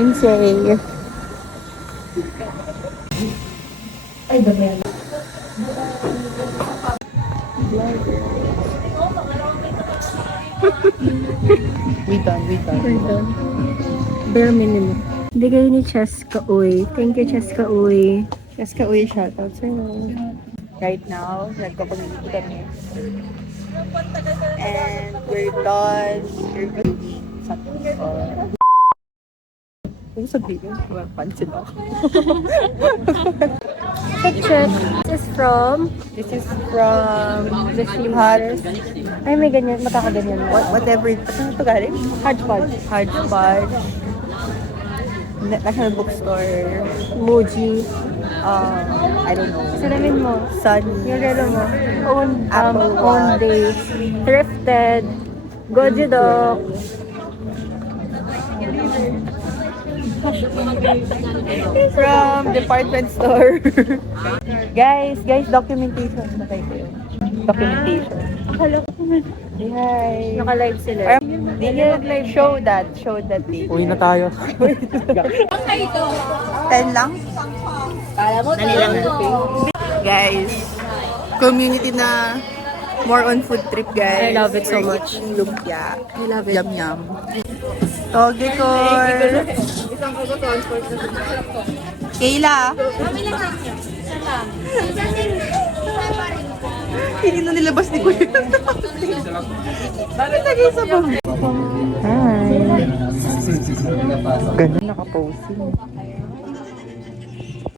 Insane. Ay, dami yan. We done. We're done. Bare minimum. Bigay ni Cheska Uy. Thank you, Cheska Uy. Cheska Uy, shoutout sa'yo. Right now, nagkapag-ibig kami. And we're done. We're good. Kung sabihin, pansin ako. Check. This is from the Hot. Ay, may ganyan. Makakaganyan. Whatever. Ano ito galing? Hodgepodge. National Bookstore. Muji. I don't know. Salamin mo. Sun. Yung relo mo. Own Days. Thrifted. Goji Doc. From department store. guys, documentation. Nakay ko yun. Documentation. Akala ko naman. Hi. Naka-live sila. Show that day. Uwi na tayo. 10 lang? Kala mo, dali lang. Guys, community na more on food trip, guys. I love it so We're much. eating lumpia. I love it. Yum. Toge Cor. Kayla. Hindi na nilabas ni Kuya. Bakit lagi sa bang? Hi. Ganda naka-posing.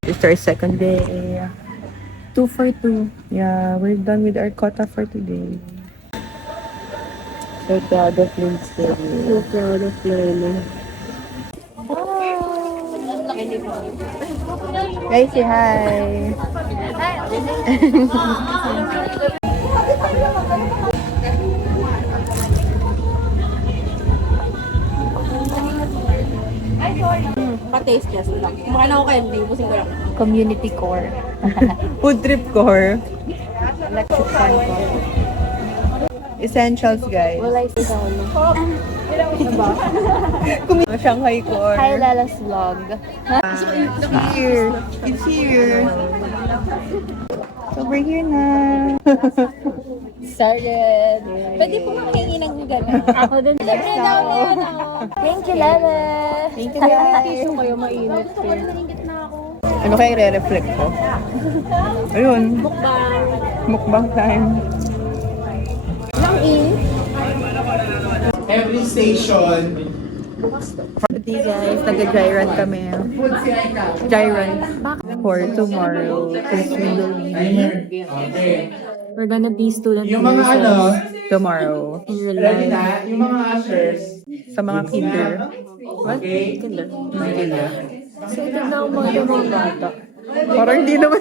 It's our second day. 2 for 2. Yeah, we're done with our quota for today. So proud of Lindsay. So proud of Lolo. Guys, say hi. Pa-taste test lang. Kumakain ako kayo, hindi pusing ko lang. Community core. Food trip core. Electric fan ko. Essentials, guys. Wala isa sa ulo. Shanghai core. Hi, Lala's vlog. It's here. So we're here na. Started. Pwede po makahingi ng gano'n. Ako din. Libre daw na. Thank you, Lala. Thank you, guys. Tissue kayo, mainit. Ano kayo re-reflect ko? Ayun. Mukbang. Mukbang time. Lang Every station. Today guys, nag-dry run kami. Dry run for tomorrow. Because we will be We're gonna be student Yung mga ano, tomorrow. in real ready life. na, yung mga ushers. Sa mga kinder. Okay. Kinder. Kinder. So, ito na ang mga bata. Parang hindi naman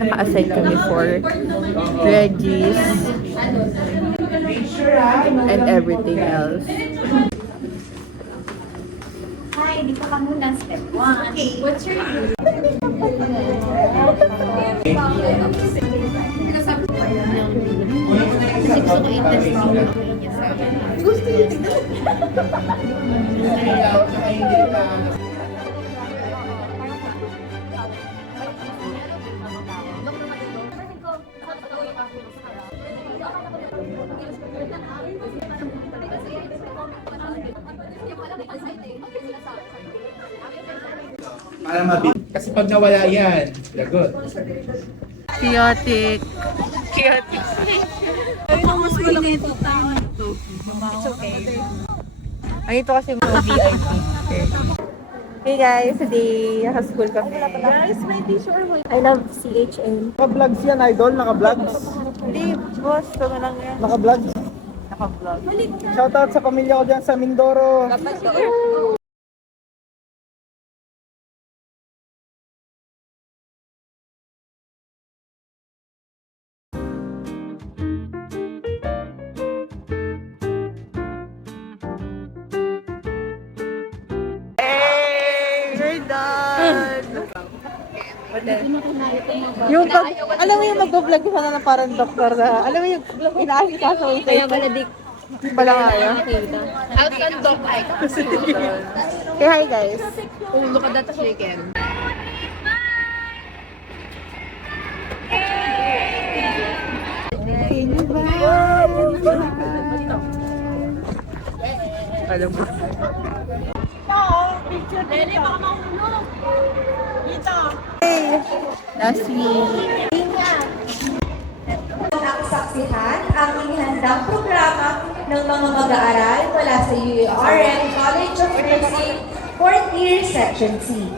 naka-assign kami for Regis and everything else. Hi, dito ka muna step 1. Okay. What's your name? Para mabilis. Kasi pag nawala yan, lagot. Chaotic. Ay, ito kasi mga VIP. Hey guys, today naka-school kami. Guys, may t-shirt. I love CHN. Naka-vlogs yan, idol. Naka-vlogs. Hindi, boss. Ito na lang yan. Naka-vlogs. Naka-vlog. Shoutout sa pamilya ko dyan sa Mindoro. Hey! We're done! Yung alam mo yung mag-vlog ka na parang doktor na, alam mo yung inaasikaso mo Kaya pala di Hindi pala kaya. Out on dog ay. Say hi guys. Look at that chicken. Alam mo. Last week. Saksihan ang inihandang programa ng mga mag-aaral mula sa UARN College of Nursing 4th Year Section C.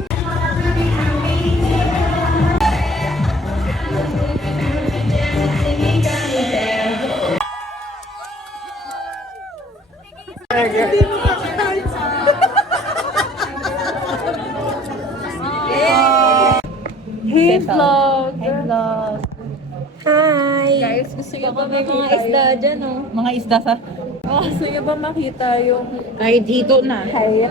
Hey vlog. Hey vlog. Hi. Guys, gusto niyo ba may mga isda dyan, oh? Mga isda sa... Gusto niyo ba makita yung Ay, dito na. height?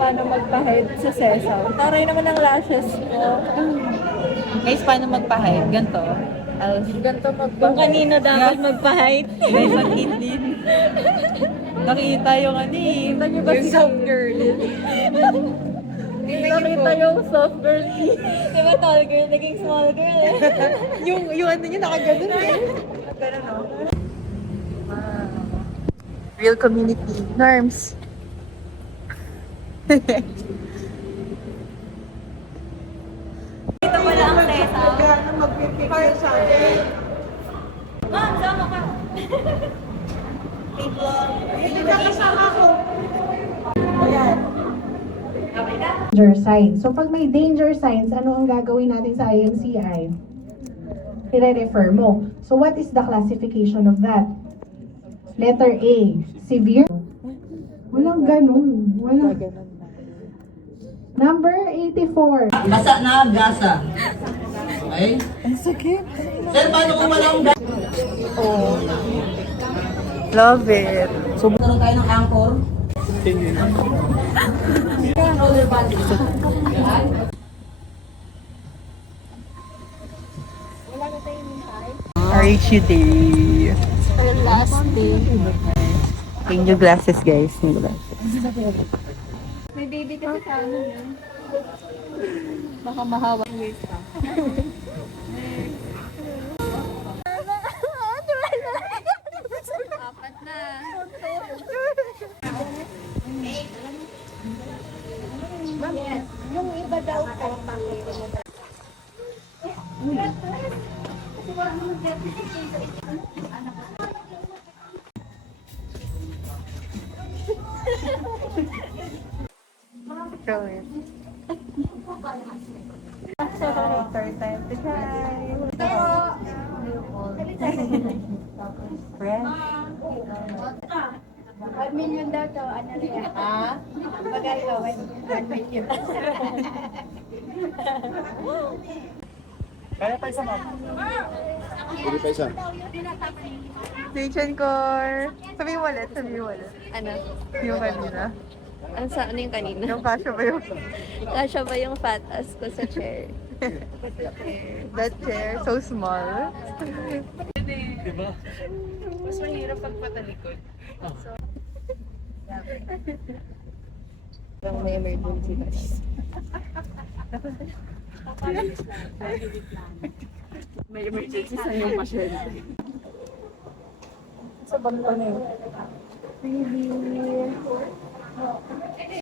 Paano magpa-head sa sesam? Taray naman ang lashes ko. Guys, paano magpa-hide? Ganto. Ganto Kung magpa-head. kanino dapat magpa-hide. Guys, ang din. Nakita yung ano eh. Nakita niyo ba si soft girl? Nakita yung soft girl. Diba tall girl, naging small girl eh. yung ano niya nakaganon eh. Real community. Norms. Dito pala ang tesa. Ma'am, sama ka. Danger signs. So, pag may danger signs, ano ang gagawin natin sa INCI? I-refer mo. So, what is the classification of that? Letter A, severe. Walang ganun. Walang. Number 84. Gasa na, gasa. Okay? Ang sakit. Sir, paano kung walang gasa? Love it. So, magkaroon tayo ng anchor. RHU Day. Our last day. Yung new glasses guys. New glasses. May baby kasi sa ano yun. Baka mahawa. Wait lang. Apat na. Yung iba daw po. Show it. Third time to try. Fresh. 1 million daw to. Ano rin? Ha? Bagay ko. 1 million. Kaya pa isa, ma'am. Bili pa isa. Station core. Sabihin mo ulit, sabihin mo ulit. Ano? Yung kanina. Ano yung kanina? Yung kasha ba yung... Kasya ba yung fat ass ko sa chair? That chair, so small. Mas mahirap pag patalikod. Parang may emergency guys. May emergency sa iyong pasyente. Sa bangko na yun.